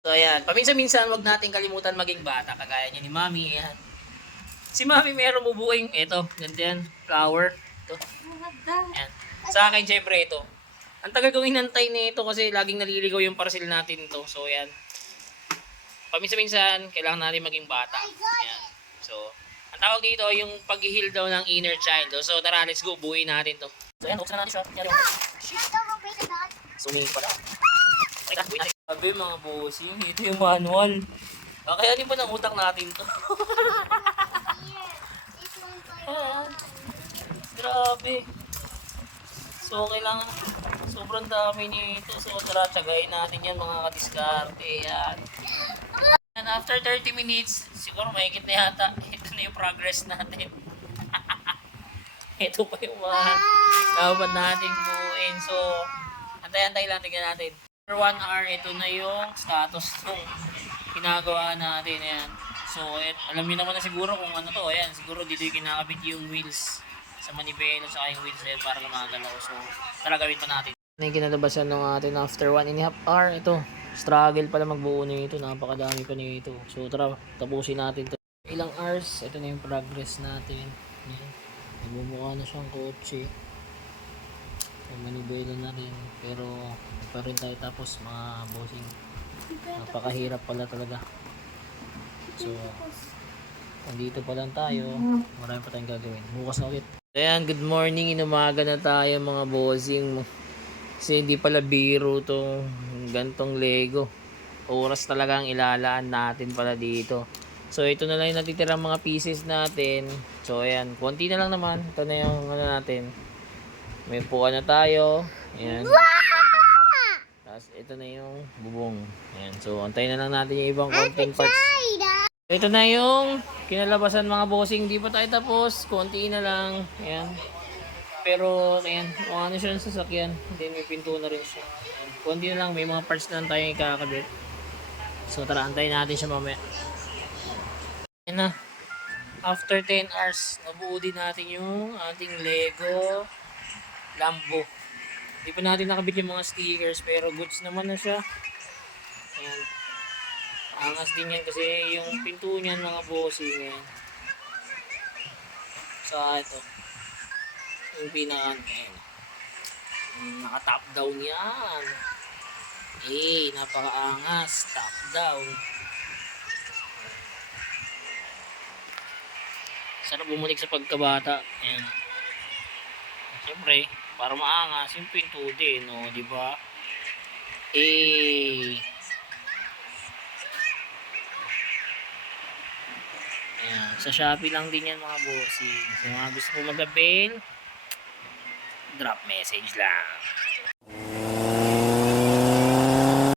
So ayan, paminsan-minsan wag nating kalimutan maging bata kagaya niya ni Mami. Ayan. Si Mami meron bubuing ito, ganito yan, flower. Ito. Ayan. Sa akin syempre ito. Ang tagal kong inantay nito kasi laging naliligaw yung parcel natin to. So ayan. Paminsan-minsan kailangan natin maging bata. Ayan. So, ang tawag dito yung pag-heal daw ng inner child. So tara, let's go, buuin natin to. So ayan, buksan na natin siya. So may pala. Teka, buuin natin. Sabi mga bossing, ito yung manual. Kaya din ba ng utak natin to? Ayan. Grabe. So, kailangan, sobrang dami nito. So, tara, tsagayin natin yan mga kadiskarte. Yan. And after 30 minutes, siguro mahigit na yata. Ito na yung progress natin. Ito pa yung mga dapat natin buuin. So, antay-antay lang, tignan natin. For 1 hour, ito na yung status ng ginagawa natin. Ayan. So, alam niyo naman na siguro kung ano to. Ayan, siguro dito yung kinakabit yung wheels sa manibela sa yung wheels na para gumagalaw. So, tara gawin pa natin. Ito yung kinalabasan ng atin after 1.5 hour. Ito, struggle pala magbuo nito. Napakadami pa nito. So, tara, tapusin natin to. Ilang hours, ito na yung progress natin. Ayan. Namumukha na siyang kotse. May manibela na rin. Pero, pa rin tayo tapos mga bossing. Napakahirap pala talaga. So, nandito pa lang tayo. Marami pa tayong gagawin. Bukas na ulit. Ayan, good morning. Inumaga na tayo mga bossing. Kasi hindi pala biro to gantong Lego. Oras talaga ang ilalaan natin pala dito. So, ito na lang yung natitirang mga pieces natin. So, ayan. Konti na lang naman. Ito na yung ano natin. May puwan na tayo. Ayan. Tapos, ito na yung bubong. Ayan. So, antayin na lang natin yung ibang konting parts. Ito na yung kinalabasan mga bossing. Di pa tayo tapos. Konti na lang. Ayan. Pero, ayan. Ano siya ng sasakyan. Then, may pinto na rin siya. Ayan. Konti na lang. May mga parts na lang tayong ikakabit. So, tara. Antayin natin siya mamaya. Ayan na. After 10 hours, nabuo din natin yung ating Lego Lambo. Hindi pa natin nakabit yung mga stickers. Pero, goods naman na siya. Ayan. Angas din yan kasi yung pinto niyan mga bossing yan. So ito. Yung pinaka naka-top down yan. Napakaangas. Top down. Sarap bumalik sa pagkabata. Ayan. Siyempre, para maangas yung pinto din, no, di ba? Ayan. Sa Shopee lang din yan mga bossing. So mga gusto po mag-avail, drop message lang.